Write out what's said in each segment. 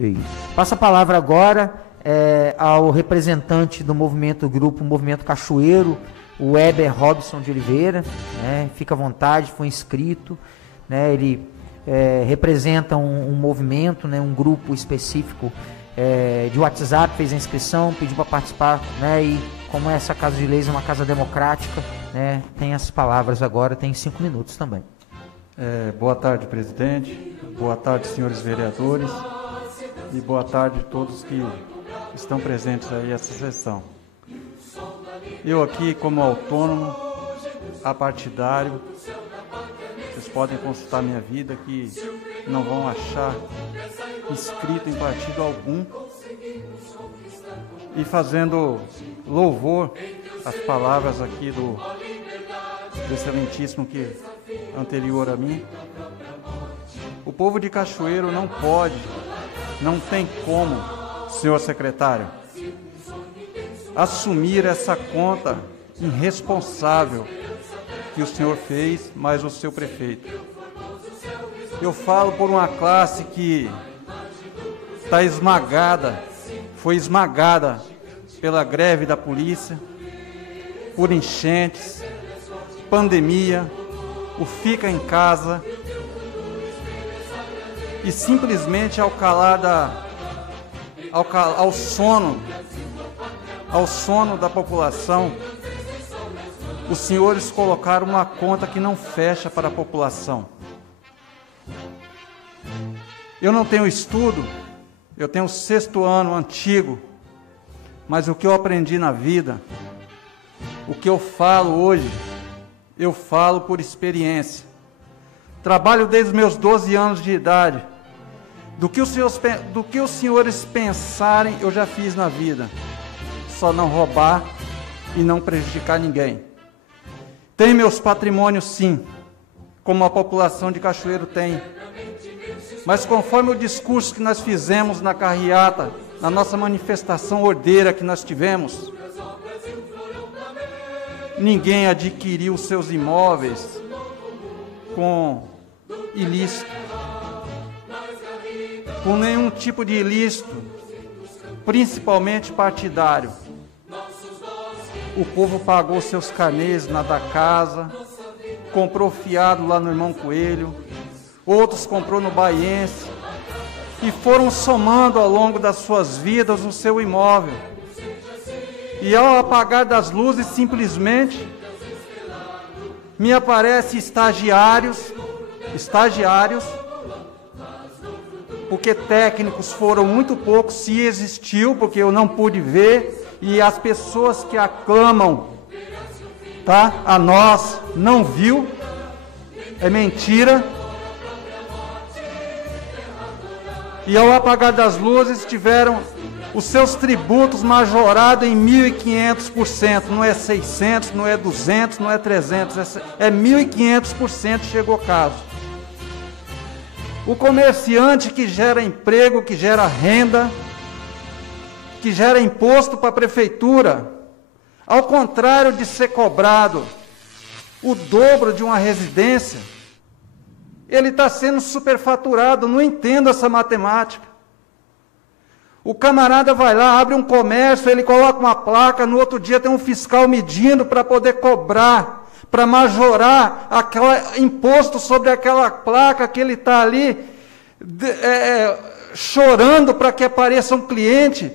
Isso. Passa a palavra agora ao representante do Movimento Cachoeiro, o Weber Robson de Oliveira, né? Fica à vontade, foi inscrito, né? Ele representa um movimento, né? Um grupo específico de WhatsApp, fez a inscrição, pediu para participar, né? E como essa Casa de Leis é uma casa democrática, né? Tem as palavras agora, tem 5 minutos também. Boa tarde, presidente. Boa tarde, senhores vereadores. E boa tarde a todos que estão presentes aí nessa sessão. Eu aqui, como autônomo, apartidário, vocês podem consultar minha vida que não vão achar inscrito em partido algum, e fazendo louvor às palavras aqui do excelentíssimo que anterior a mim. O povo de Cachoeiro não pode, não tem como, senhor secretário, assumir essa conta irresponsável que o senhor fez, mais o seu prefeito. Eu falo por uma classe que está esmagada, foi esmagada pela greve da polícia, por enchentes, pandemia, o fica em casa, e simplesmente ao sono da população, os senhores colocaram uma conta que não fecha para a população. Eu não tenho estudo, eu tenho o 6º ano antigo, mas o que eu aprendi na vida, o que eu falo hoje, eu falo por experiência. Trabalho desde os meus 12 anos de idade. Do que os senhores pensarem, eu já fiz na vida. Só não roubar e não prejudicar ninguém. Tem meus patrimônios, sim, como a população de Cachoeiro tem. Mas conforme o discurso que nós fizemos na carreata, na nossa manifestação ordeira que nós tivemos, ninguém adquiriu seus imóveis com ilícito, com nenhum tipo de ilícito, principalmente partidário. O povo pagou seus carnês na da casa, comprou fiado lá no Irmão Coelho, outros comprou no Baiense, e foram somando ao longo das suas vidas o seu imóvel. E ao apagar das luzes, simplesmente, me aparecem estagiários, porque técnicos foram muito poucos, se existiu, porque eu não pude ver, e as pessoas que aclamam, tá, a nós, não viu, é mentira. E ao apagar das luzes, tiveram os seus tributos majorados em 1.500%, não é 600, não é 200, não é 300, é 1.500% chegou o caso. O comerciante que gera emprego, que gera renda, que gera imposto para a prefeitura, ao contrário de ser cobrado o dobro de uma residência, ele está sendo superfaturado. Não entendo essa matemática. O camarada vai lá, abre um comércio, ele coloca uma placa, no outro dia tem um fiscal medindo para poder cobrar, para majorar aquele imposto sobre aquela placa que ele está ali chorando para que apareça um cliente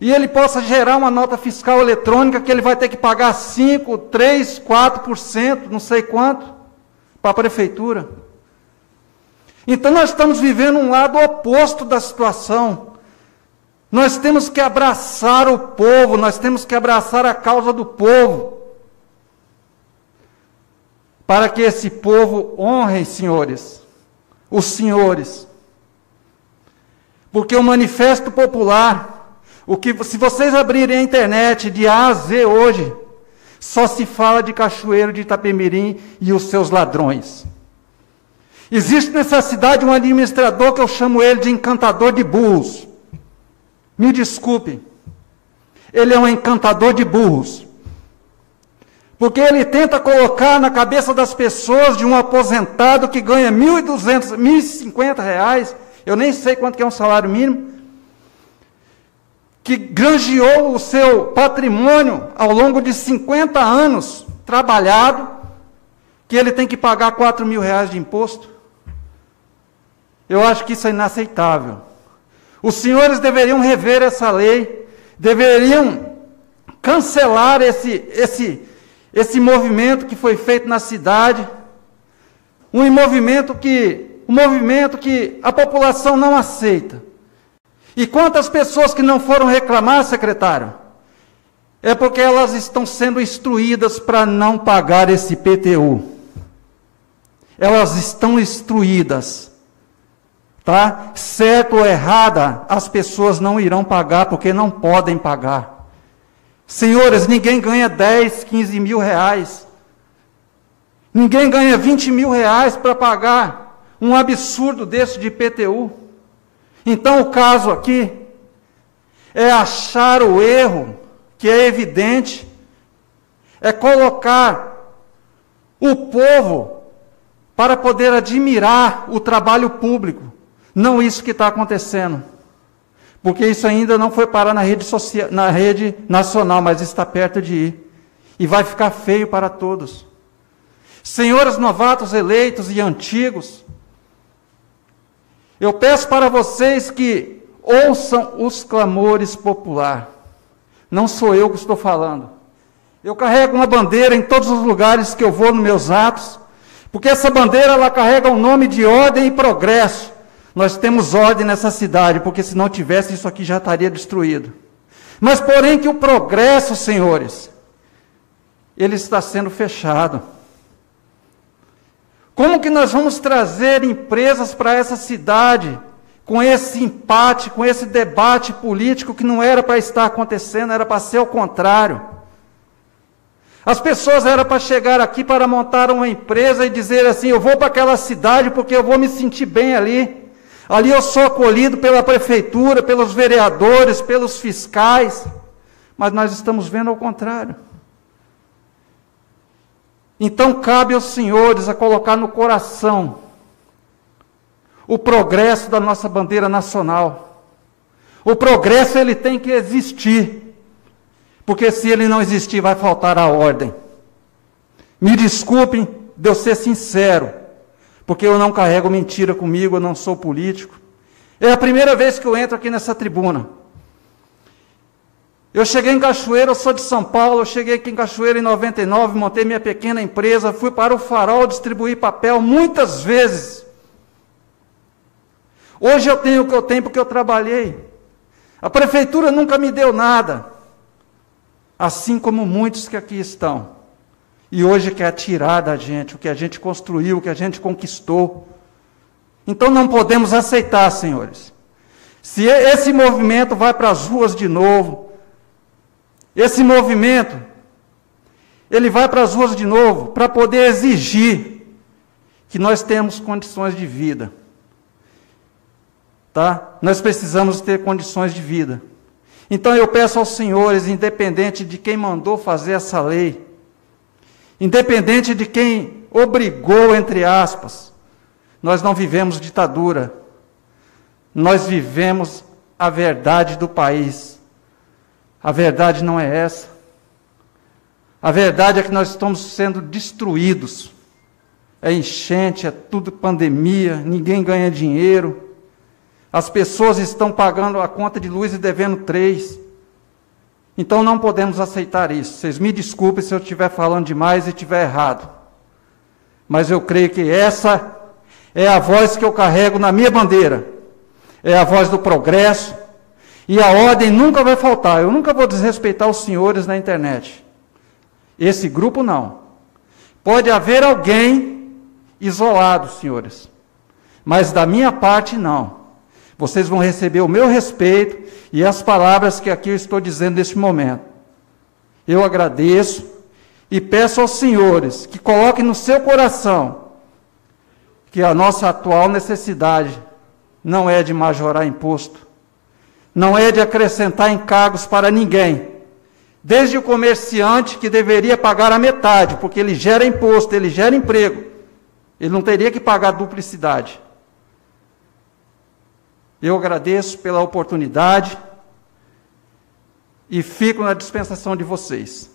e ele possa gerar uma nota fiscal eletrônica que ele vai ter que pagar 5%, 3%, 4%, não sei quanto, para a prefeitura. Então nós estamos vivendo um lado oposto da situação. Nós temos que abraçar o povo, nós temos que abraçar a causa do povo, para que esse povo honre, senhores, os senhores. Porque o Manifesto Popular, se vocês abrirem a internet de A a Z hoje, só se fala de Cachoeiro de Itapemirim e os seus ladrões. Existe nessa cidade um administrador que eu chamo ele de encantador de burros. Me desculpe, ele é um encantador de burros. Porque ele tenta colocar na cabeça das pessoas de um aposentado que ganha R$ 1.200, R$ 1.050, eu nem sei quanto que é um salário mínimo, que granjeou o seu patrimônio ao longo de 50 anos trabalhado, que ele tem que pagar 4 mil reais de imposto? Eu acho que isso é inaceitável. Os senhores deveriam rever essa lei, deveriam cancelar esse movimento que foi feito na cidade, um movimento que a população não aceita. E quantas pessoas que não foram reclamar, secretário? É porque elas estão sendo instruídas para não pagar esse IPTU. Elas estão instruídas, tá? Certo ou errada, as pessoas não irão pagar porque não podem pagar. Senhores, ninguém ganha 10, 15 mil reais. Ninguém ganha 20 mil reais para pagar um absurdo desse de IPTU. Então, o caso aqui é achar o erro, que é evidente, é colocar o povo para poder admirar o trabalho público, não isso que está acontecendo. Porque isso ainda não foi parar na rede nacional, mas está perto de ir. E vai ficar feio para todos. Senhores novatos eleitos e antigos, eu peço para vocês que ouçam os clamores populares. Não sou eu que estou falando. Eu carrego uma bandeira em todos os lugares que eu vou nos meus atos, porque essa bandeira ela carrega o nome de ordem e progresso. Nós temos ordem nessa cidade, porque se não tivesse, isso aqui já estaria destruído. Mas, porém, que o progresso, senhores, ele está sendo fechado. Como que nós vamos trazer empresas para essa cidade com esse empate, com esse debate político que não era para estar acontecendo, era para ser o contrário? As pessoas eram para chegar aqui para montar uma empresa e dizer assim, eu vou para aquela cidade porque eu vou me sentir bem ali. Ali eu sou acolhido pela prefeitura, pelos vereadores, pelos fiscais. Mas nós estamos vendo ao contrário. Então, cabe aos senhores a colocar no coração o progresso da nossa bandeira nacional. O progresso, ele tem que existir, porque se ele não existir, vai faltar a ordem. Me desculpem de eu ser sincero, porque eu não carrego mentira comigo, eu não sou político. É a primeira vez que eu entro aqui nessa tribuna. Eu cheguei em Cachoeira, eu sou de São Paulo, eu cheguei aqui em Cachoeira em 99, montei minha pequena empresa, fui para o Farol distribuir papel muitas vezes. Hoje eu tenho o que eu tenho porque eu trabalhei. A prefeitura nunca me deu nada, assim como muitos que aqui estão. E hoje quer tirar da gente o que a gente construiu, o que a gente conquistou. Então não podemos aceitar, senhores. Se esse movimento vai para as ruas de novo, esse movimento, ele vai para as ruas de novo para poder exigir que nós temos condições de vida. Tá? Nós precisamos ter condições de vida. Então eu peço aos senhores, independente de quem mandou fazer essa lei, independente de quem obrigou, entre aspas, nós não vivemos ditadura. Nós vivemos a verdade do país. A verdade não é essa. A verdade é que nós estamos sendo destruídos. É enchente, é tudo pandemia, ninguém ganha dinheiro. As pessoas estão pagando a conta de luz e devendo 3. Então não podemos aceitar isso. Vocês me desculpem se eu estiver falando demais e estiver errado. Mas eu creio que essa é a voz que eu carrego na minha bandeira. É a voz do progresso. E a ordem nunca vai faltar. Eu nunca vou desrespeitar os senhores na internet. Esse grupo não. Pode haver alguém isolado, senhores. Mas da minha parte, não. Vocês vão receber o meu respeito e as palavras que aqui eu estou dizendo neste momento. Eu agradeço e peço aos senhores que coloquem no seu coração que a nossa atual necessidade não é de majorar imposto, não é de acrescentar encargos para ninguém, desde o comerciante que deveria pagar a metade, porque ele gera imposto, ele gera emprego, ele não teria que pagar duplicidade. Eu agradeço pela oportunidade e fico na dispensação de vocês.